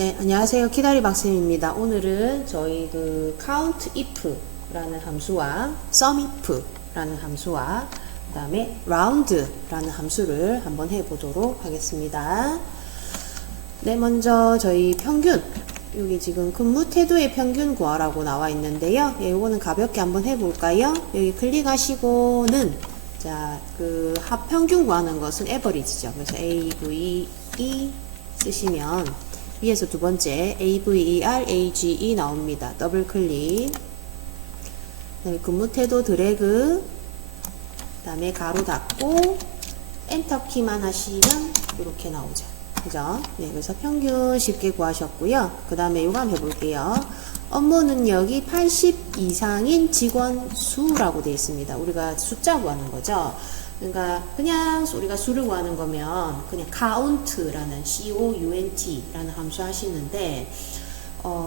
네, 안녕하세요. 키다리 박쌤입니다. 오늘은 저희 count if라는 함수와 sum if라는 함수와 그 다음에 round라는 함수를 한번 해보도록 하겠습니다. 네, 먼저 저희 평균, 여기 지금 근무 태도의 평균 구하라고 나와 있는데요. 예, 요거는 가볍게 한번 해볼까요? 여기 클릭하시고는 자, 합평균 구하는 것은 average죠. 그래서 AVE 쓰시면 위에서 두 번째 AVERAGE 나옵니다. 더블 클릭. 네, 근무 태도 드래그. 그 다음에 가로 닫고 엔터 키만 하시면 이렇게 나오죠. 그죠? 네, 그래서 평균 쉽게 구하셨고요. 그 다음에 요거 한번 해볼게요. 업무 능력이 80 이상인 직원 수라고 되어 있습니다. 우리가 숫자 구하는 거죠. 그러니까 그냥 우리가 수를 구하는 거면 그냥 count라는 count라는 함수 하시는데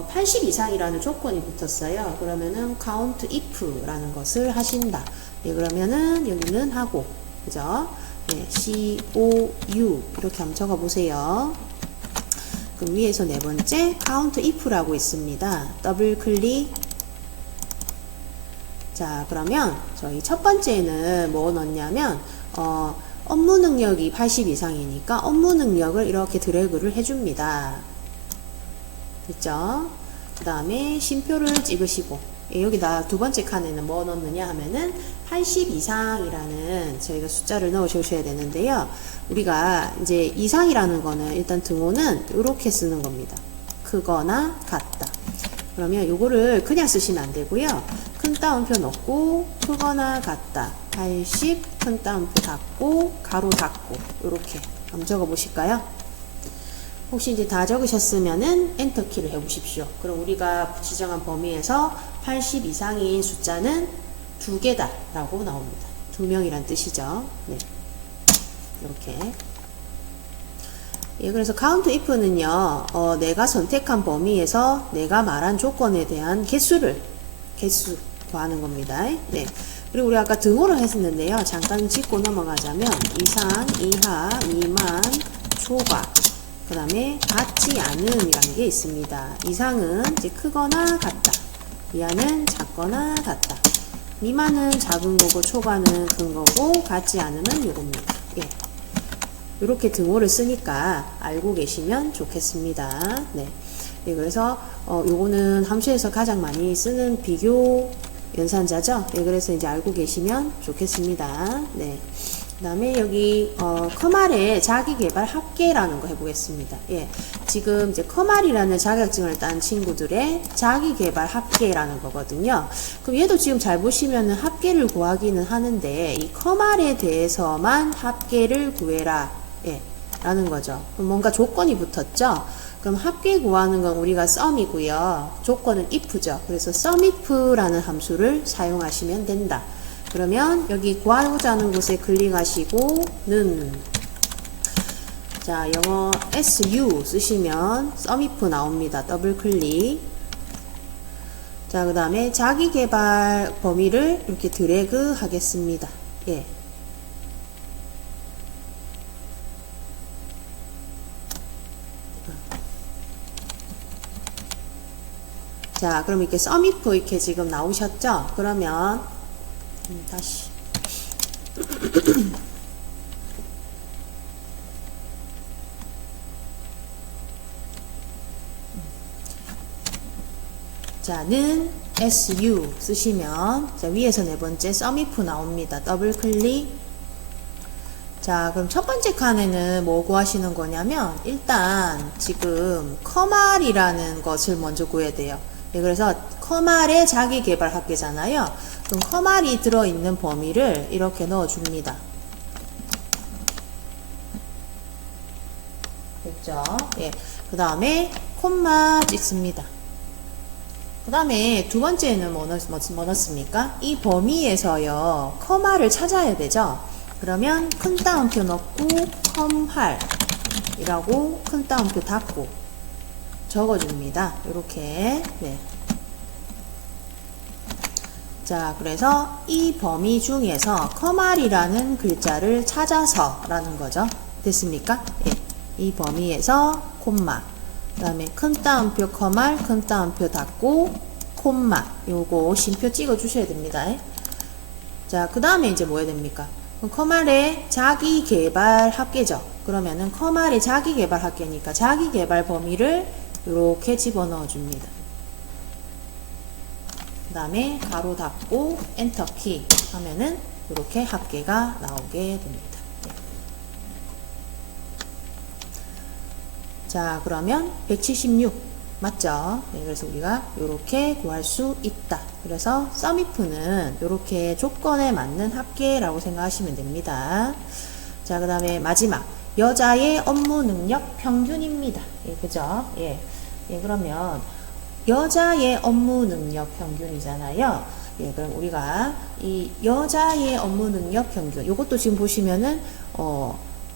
80 이상이라는 조건이 붙었어요. 그러면은 count if라는 것을 하신다. 예, 그러면은 여기는 하고 그죠? 네, COU 이렇게 한번 적어 보세요. 그럼 위에서 네 번째 count if라고 있습니다. 더블 클릭. 자, 그러면 저희 첫 번째는 뭐 넣냐면 업무 능력이 80 이상이니까 업무 능력을 이렇게 드래그를 해줍니다. 됐죠? 그 다음에 쉼표를 찍으시고 여기다 두 번째 칸에는 뭐 넣느냐 하면은 80 이상이라는 저희가 숫자를 넣어 주셔야 되는데요. 우리가 이제 이상이라는 거는 일단 등호는 이렇게 쓰는 겁니다. 크거나 같다. 그러면 요거를 그냥 쓰시면 안 되고요. 큰 따옴표 넣고 크거나 같다. 80 큰 따옴표 닫고 가로 닫고 이렇게 한번 적어 보실까요? 혹시 이제 다 적으셨으면은 엔터 키를 해 보십시오. 그럼 우리가 지정한 범위에서 80 이상인 숫자는 2개다 라고 나옵니다. 2명이란 뜻이죠. 네. 이렇게. 예, 그래서 count if는요, 내가 선택한 범위에서 내가 말한 조건에 대한 개수 구하는 겁니다. 네. 그리고 우리 아까 등호를 했었는데요. 잠깐 짚고 넘어가자면, 이상, 이하, 미만, 초과, 그 다음에 같지 않음이라는 게 있습니다. 이상은 이제 크거나 같다. 이하는 작거나 같다. 미만은 작은 거고, 초과는 큰 거고, 같지 않음은 요겁니다. 예. 이렇게 등호를 쓰니까 알고 계시면 좋겠습니다. 네. 네, 그래서 요거는 함수에서 가장 많이 쓰는 비교 연산자죠. 네, 그래서 이제 알고 계시면 좋겠습니다. 네. 그 다음에 여기 커말의 자기개발 합계라는 거 해보겠습니다. 예, 지금 이제 커말이라는 자격증을 딴 친구들의 자기개발 합계라는 거거든요. 그럼 얘도 지금 잘 보시면은 합계를 구하기는 하는데 이 커말에 대해서만 합계를 구해라. 예, 라는 거죠. 그럼 뭔가 조건이 붙었죠. 그럼 합계 구하는 건 우리가 sum이고요. 조건은 if죠. 그래서 sum if라는 함수를 사용하시면 된다. 그러면 여기 구하고자 하는 곳에 클릭하시고는 자, 영어 SU 쓰시면 sum if 나옵니다. 더블 클릭. 자, 그 다음에 자기 개발 범위를 이렇게 드래그 하겠습니다. 예. 자, 그럼 이렇게 sum if 이렇게 지금 나오셨죠? 그러면 다시 자, 는 SU 쓰시면 자, 위에서 네 번째 sum if 나옵니다. 더블 클릭. 자, 그럼 첫 번째 칸에는 뭐 구하시는 거냐면 일단 지금 커말이라는 것을 먼저 구해야 돼요. 네, 그래서 커말의 자기개발 합계잖아요. 그럼 커말이 들어있는 범위를 이렇게 넣어줍니다. 됐죠? 예. 그 다음에 콤마 찍습니다. 그 다음에 두 번째는 뭐 넣습니까? 이 범위에서요, 커마를 찾아야 되죠? 그러면 큰 따옴표 넣고, 컴할 이라고 큰 따옴표 닫고 적어줍니다. 이렇게. 네. 자, 그래서 이 범위 중에서 커말이라는 글자를 찾아서 라는 거죠. 됐습니까? 예. 이 범위에서 콤마 그 다음에 큰 따옴표 커말, 큰 따옴표 닫고 콤마, 요거 쉼표 찍어 주셔야 됩니다. 자, 그 다음에 이제 뭐 해야 됩니까? 커말의 자기 개발 합계죠. 그러면은 커말의 자기 개발 합계니까 자기 개발 범위를 이렇게 집어넣어 줍니다. 그 다음에 가로 닫고 엔터 키 하면은 이렇게 합계가 나오게 됩니다. 자, 그러면 176 맞죠? 네, 그래서 우리가 이렇게 구할 수 있다. 그래서 썸이프는 이렇게 조건에 맞는 합계라고 생각하시면 됩니다. 자, 그 다음에 마지막 여자의 업무 능력 평균입니다. 예, 그죠? 예, 예, 그러면 여자의 업무 능력 평균이잖아요. 예, 그럼 우리가 이 여자의 업무 능력 평균, 요것도 지금 보시면은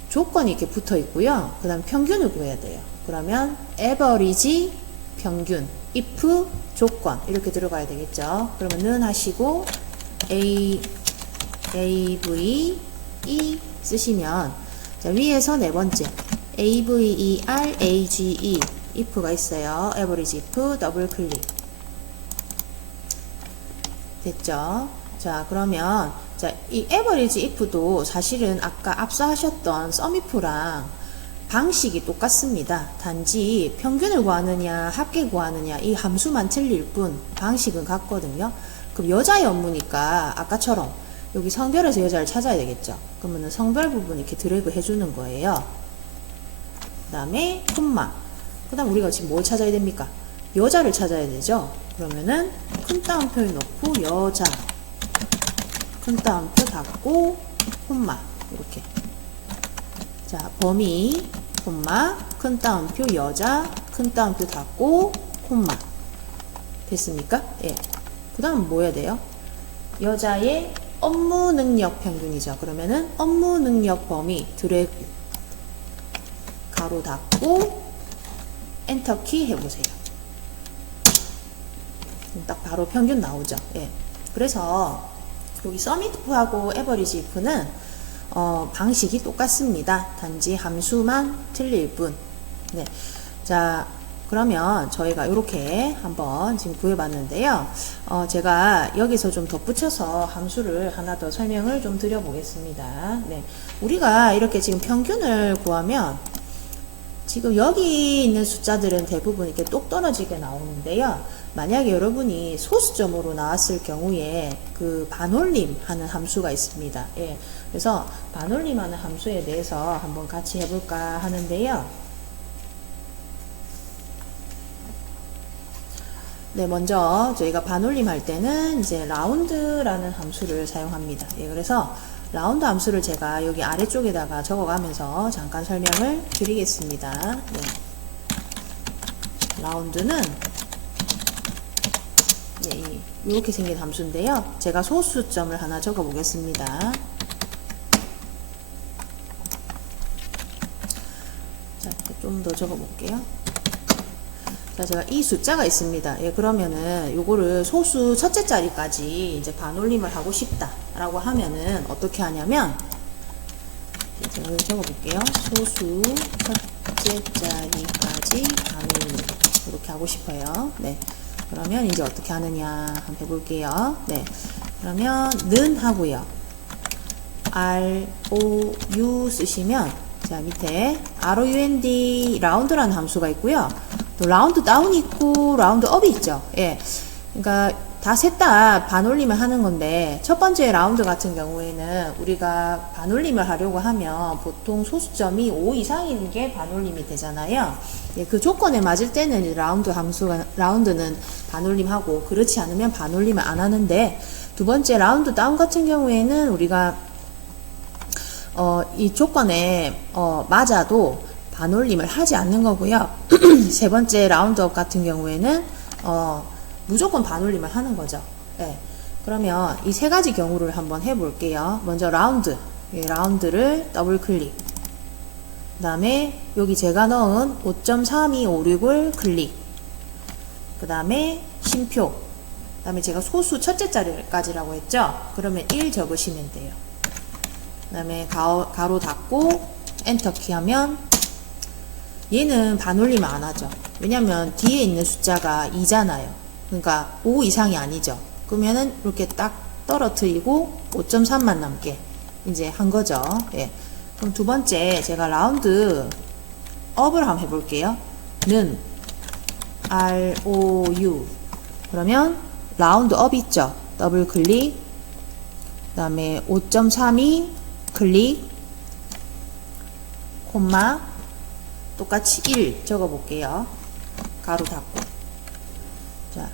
조건이 이렇게 붙어 있고요. 그 다음 평균을 구해야 돼요. 그러면 average 평균, if 조건 이렇게 들어가야 되겠죠. 그러면 는 하시고 AVE 쓰시면 자, 위에서 네 번째 AVERAGE if가 있어요. average if 더블 클릭 됐죠. 자, 그러면 자, 이 average if도 사실은 아까 앞서 하셨던 썸if랑 방식이 똑같습니다. 단지 평균을 구하느냐 합계 구하느냐 이 함수만 틀릴 뿐 방식은 같거든요. 그럼 여자의 업무니까 아까처럼 여기 성별에서 여자를 찾아야 되겠죠. 그러면 성별 부분 이렇게 드래그 해주는 거예요. 그 다음에 콤마, 그 다음 우리가 지금 뭘 찾아야 됩니까? 여자를 찾아야 되죠. 그러면은 큰 따옴표에 넣고 여자, 큰 따옴표 닫고 콤마 이렇게. 자, 범위 콤마 큰 따옴표 여자, 큰 따옴표 닫고 콤마 됐습니까? 예. 그 다음 뭐 해야 돼요? 여자의 업무 능력 평균이죠. 그러면은 업무 능력 범위 드래그 가로 닫고 엔터 키 해보세요. 딱 바로 평균 나오죠. 예. 그래서 여기 썸이프하고 에버리지 if는 방식이 똑같습니다. 단지 함수만 틀릴 뿐. 네. 자, 그러면 저희가 이렇게 한번 지금 구해봤는데요. 제가 여기서 좀 덧붙여서 함수를 하나 더 설명을 좀 드려보겠습니다. 네. 우리가 이렇게 지금 평균을 구하면 지금 여기 있는 숫자들은 대부분 이렇게 똑 떨어지게 나오는데요. 만약에 여러분이 소수점으로 나왔을 경우에 그 반올림 하는 함수가 있습니다. 예. 그래서 반올림 하는 함수에 대해서 한번 같이 해볼까 하는데요. 네, 먼저 저희가 반올림 할 때는 이제 라운드라는 함수를 사용합니다. 예, 그래서 라운드 함수를 제가 여기 아래쪽에다가 적어가면서 잠깐 설명을 드리겠습니다. 네. 라운드는 네, 이렇게 생긴 함수인데요. 제가 소수점을 하나 적어 보겠습니다. 자, 좀 더 적어 볼게요. 자, 제가 이 숫자가 있습니다. 예, 그러면은 요거를 소수 첫째 자리까지 이제 반올림을 하고 싶다라고 하면은 어떻게 하냐면 제가 여기 적어 볼게요. 소수 첫째 자리까지 반올림 이렇게 하고 싶어요. 네. 그러면 이제 어떻게 하느냐 한번 해볼게요. 네. 그러면 는 하고요. ROU 쓰시면 자, 밑에 ROUND 라운드라는 함수가 있고요. 또 라운드 다운이 있고 라운드 업이 있죠. 예. 그러니까 다 셋 다 반올림을 하는 건데 첫 번째 라운드 같은 경우에는 우리가 반올림을 하려고 하면 보통 소수점이 5 이상인 게 반올림이 되잖아요. 예, 그 조건에 맞을 때는 라운드는 반올림하고 그렇지 않으면 반올림을 안 하는데 두 번째 라운드 다운 같은 경우에는 우리가 이 조건에 맞아도 반올림을 하지 않는 거고요. 세 번째 라운드업 같은 경우에는 무조건 반올림을 하는 거죠. 네. 그러면 이 세 가지 경우를 한번 해볼게요. 먼저 라운드, 라운드를 더블 클릭. 그 다음에 여기 제가 넣은 5.3256을 클릭. 그 다음에 쉼표. 그 다음에 제가 소수 첫째 자리까지라고 했죠. 그러면 1 적으시면 돼요. 그 다음에 가로 닫고 엔터 키 하면 얘는 반올림 안 하죠. 왜냐면 뒤에 있는 숫자가 2잖아요. 그러니까 5 이상이 아니죠. 그러면은 이렇게 딱 떨어뜨리고 5.3만 남게 이제 한 거죠. 예. 그럼 두 번째 제가 라운드 업을 한번 해볼게요. 는 ROU 그러면 라운드 업 있죠. 더블 클릭 그 다음에 5.32 클릭 콤마 똑같이 1 적어 볼게요. 가로 닫고 자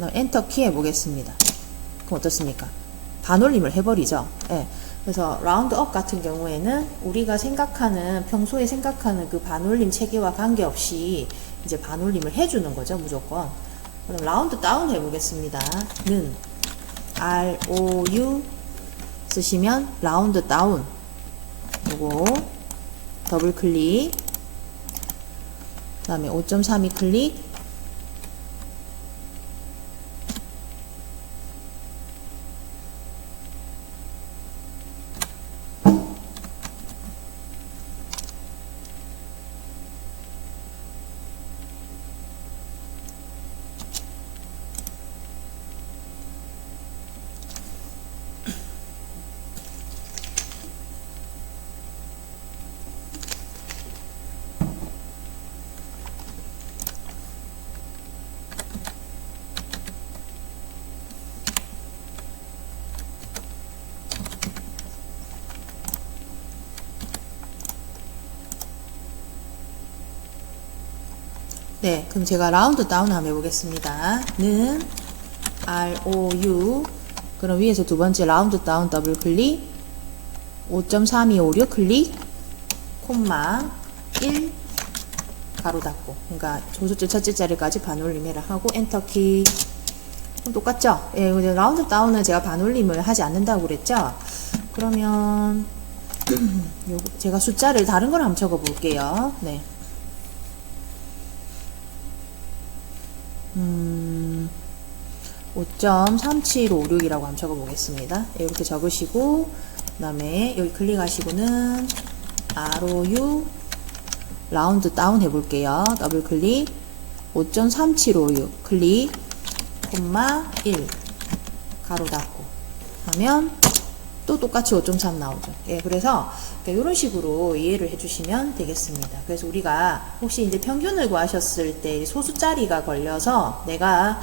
엔터 키 해보겠습니다. 그럼 어떻습니까? 반올림을 해버리죠. 예. 그래서 라운드 업 같은 경우에는 우리가 생각하는 평소에 생각하는 그 반올림 체계와 관계없이 이제 반올림을 해주는 거죠. 무조건. 그럼 라운드 다운 해보겠습니다. 는 ROU 쓰시면 라운드 다운 요거 더블 클릭 그 다음에 5.32 클릭 네, 그럼 제가 라운드 다운 한번 해보겠습니다. 는 ROU 그럼 위에서 두 번째 라운드 다운 더블 클릭 5.3256 클릭 콤마 1 가로 닫고 그러니까 조수줄 첫째 자리까지 반올림해라 하고 엔터키 그럼 똑같죠? 예, 라운드 다운은 제가 반올림을 하지 않는다고 그랬죠? 그러면 제가 숫자를 다른 걸 한번 적어 볼게요. 네. 5.3756이라고 한번 적어 보겠습니다. 이렇게 적으시고 그 다음에 여기 클릭하시고는 ROU 라운드 다운 해볼게요. 더블 클릭 5.3756 클릭 콤마 1 가로 닫고 하면 또 똑같이 5.3 나오죠. 예, 그래서 이런 식으로 이해를 해주시면 되겠습니다. 그래서 우리가 혹시 이제 평균을 구하셨을 때 소수짜리가 걸려서 내가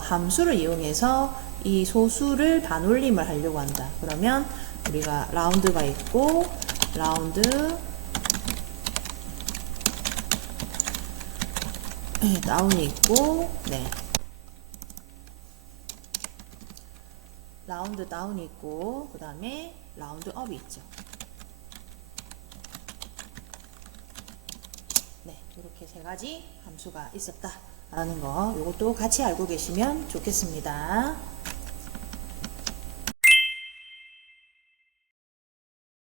함수를 이용해서 이 소수를 반올림을 하려고 한다. 그러면 우리가 라운드가 있고 라운드 다운이 있고 네. 라운드 다운이 있고 그 다음에 라운드 업이 있죠. 네, 이렇게 세 가지 함수가 있었다 라는 거 이것도 같이 알고 계시면 좋겠습니다.